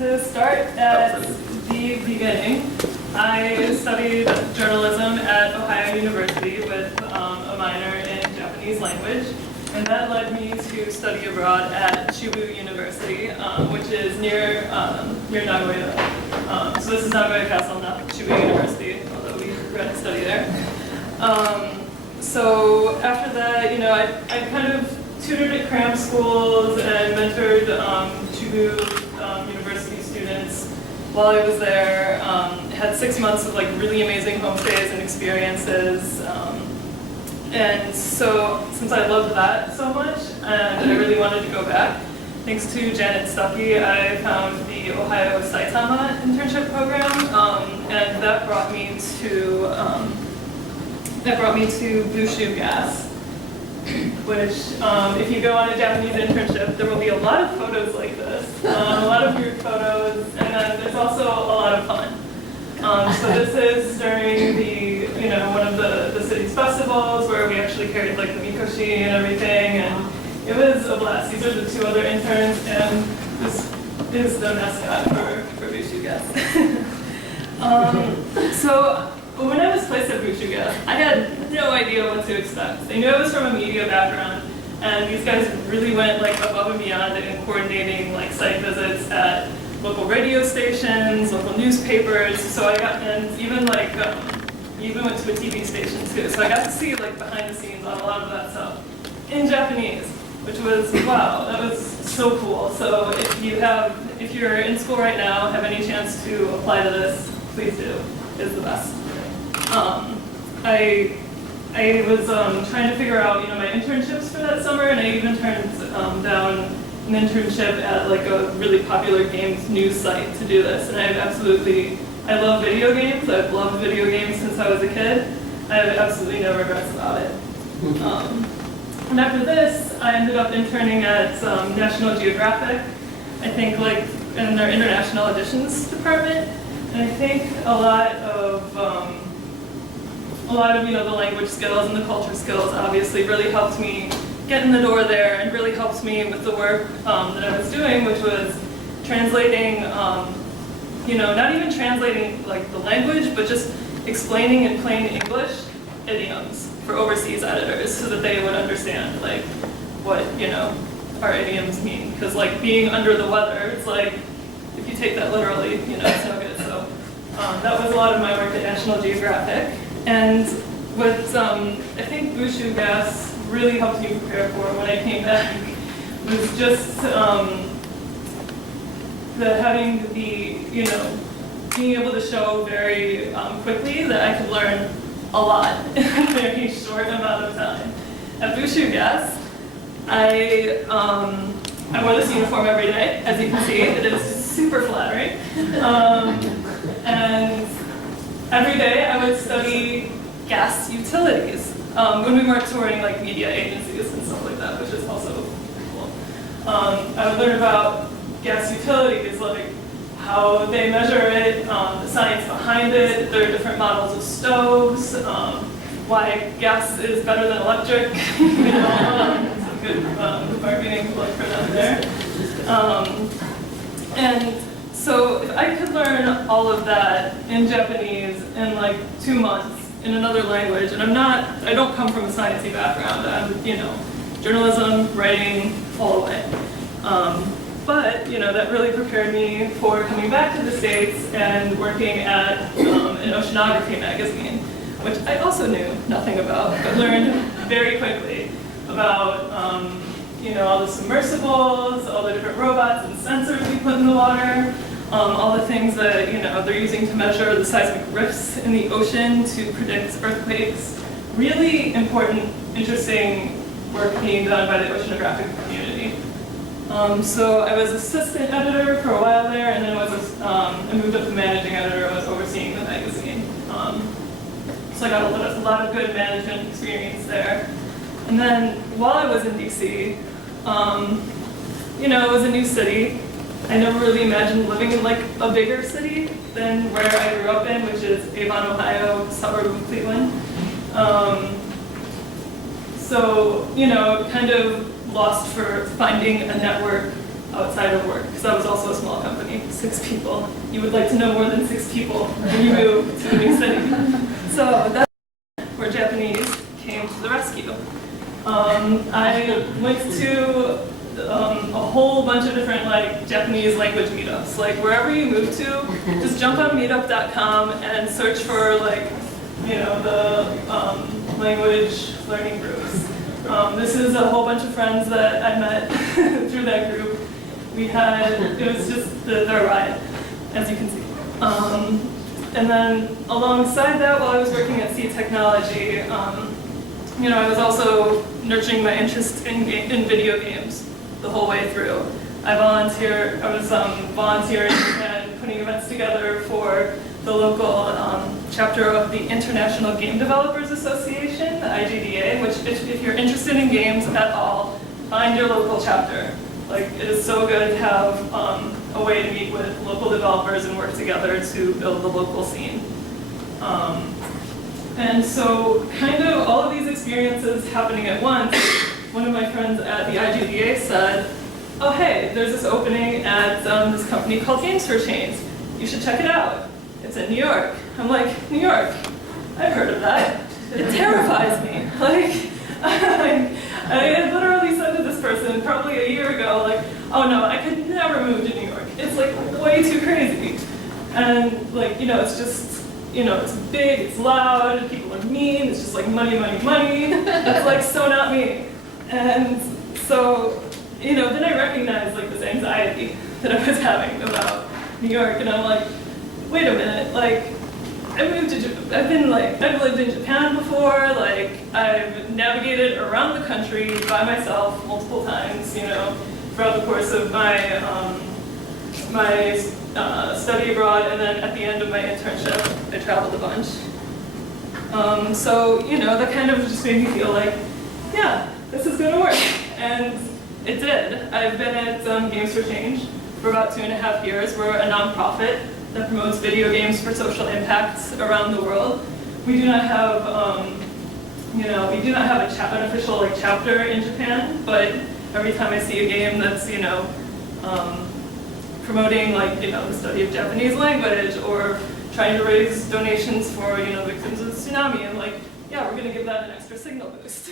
To start at the beginning, I studied journalism at Ohio University with a minor in Japanese language, and that led me to study abroad at Chubu University, which is near Nagoya. So this is Nagoya Castle, not Chubu University, although we got to study there. So after that, I kind of tutored at cram schools and mentored Chubu University students while I was there. Had 6 months of like really amazing homestays and experiences. And so since I loved that so much and I really wanted to go back, thanks to Janet Stuckey, I found the Ohio Saitama internship program, and that brought me to Bushu Gas, which if you go on a Japanese internship, there will be a lot of photos like this, a lot of group photos, and then there's also a lot of fun. So this is during one of the city's festivals where we actually carried like the mikoshi and everything, and it was a blast. These are the 2 other interns, and this is the mascot for Bushu Gas. So when I was placed at Bushu Gas, I had no idea what to expect. They knew I was from a media background, and these guys really went like above and beyond in coordinating like site visits at local radio stations, local newspapers. So I got, and even like even went to a TV station too. So I got to see like behind the scenes on a lot of that stuff in Japanese, which was wow, that was so cool. So if you're in school right now, have any chance to apply to this, please do. It's the best. I was trying to figure out my internships for that summer, and I even turned down an internship at like a really popular games news site to do this. And I love video games. I've loved video games since I was a kid. I have absolutely no regrets about it. And after this, I ended up interning at National Geographic, I think like in their international editions department. And I think a lot of the language skills and the culture skills obviously really helped me get in the door there, and really helped me with the work that I was doing, which was translating, not even translating like the language, but just explaining in plain English idioms for overseas editors so that they would understand like what our idioms mean. Because like being under the weather, it's like if you take that literally, it's no good. So that was a lot of my work at National Geographic. And what I think Bushu Gas really helped me prepare for when I came back was just being able to show very quickly that I could learn a lot in a very short amount of time. At Bushu Gas, I wore this uniform every day. As you can see, it is super flattering. And every day I would study gas utilities when we weren't touring like media agencies and stuff like that, which is also cool. I would learn about gas utilities, like how they measure it, the science behind it, there are different models of stoves, why gas is better than electric. Some good marketing plug for them there. And so if I could learn all of that in Japanese in like 2 months in another language, and I don't come from a sciencey background, I'm, journalism, writing, all the way. But, that really prepared me for coming back to the States and working at an oceanography magazine, which I also knew nothing about, but learned very quickly about, all the submersibles, all the different robots and sensors we put in the water, all the things that they're using to measure the seismic rifts in the ocean to predict earthquakes. Really important, interesting work being done by the oceanographic community. So I was assistant editor for a while there, and then I moved up to managing editor. I was overseeing the magazine. So I got a lot of good management experience there. And then while I was in DC, it was a new city. I never really imagined living in like a bigger city than where I grew up in, which is Avon, Ohio, suburb of Cleveland. So, kind of lost for finding a network outside of work, because that was also a small company. 6 people. You would like to know more than 6 people when you move to a new city. So that's where Japanese came to the rescue. I went to a whole bunch of different like Japanese language meetups. Like wherever you move to, just jump on meetup.com and search for like, you know, the language learning groups. This is a whole bunch of friends that I met through that group. It was just the ride, as you can see. And then alongside that, while I was working at C Technology, you know, I was also nurturing my interest in video games the whole way through. I was volunteering and putting events together for the local chapter of the International Game Developers Association, the IGDA, which if you're interested in games at all, find your local chapter. Like, it is so good to have a way to meet with local developers and work together to build the local scene. And so, kind of all of these experiences happening at once, one of my friends at the IGDA said, oh hey, there's this opening at this company called Games for Change. You should check it out. It's in New York. I'm like, New York? I've heard of that. It terrifies me. Like, I literally said to this person probably a year ago, like, oh no, I could never move to New York. It's like way too crazy. And like, you know, it's just, you know, it's big, it's loud, people are mean, it's just like money, money, money. That's like so not me. And so, you know, then I recognized like this anxiety that I was having about New York, and I'm like, wait a minute, like, I've lived in Japan before, like, I've navigated around the country by myself multiple times, you know, throughout the course of my, my study abroad, and then at the end of my internship, I traveled a bunch. So, you know, that kind of just made me feel like, yeah, this is gonna work, and it did. I've been at Games for Change for about 2.5 years. We're a nonprofit that promotes video games for social impacts around the world. We do not have, you know, we do not have an official like chapter in Japan, but every time I see a game that's, you know, promoting like, you know, the study of Japanese language or trying to raise donations for, you know, victims of the tsunami, I'm like, yeah, we're gonna give that an extra signal boost.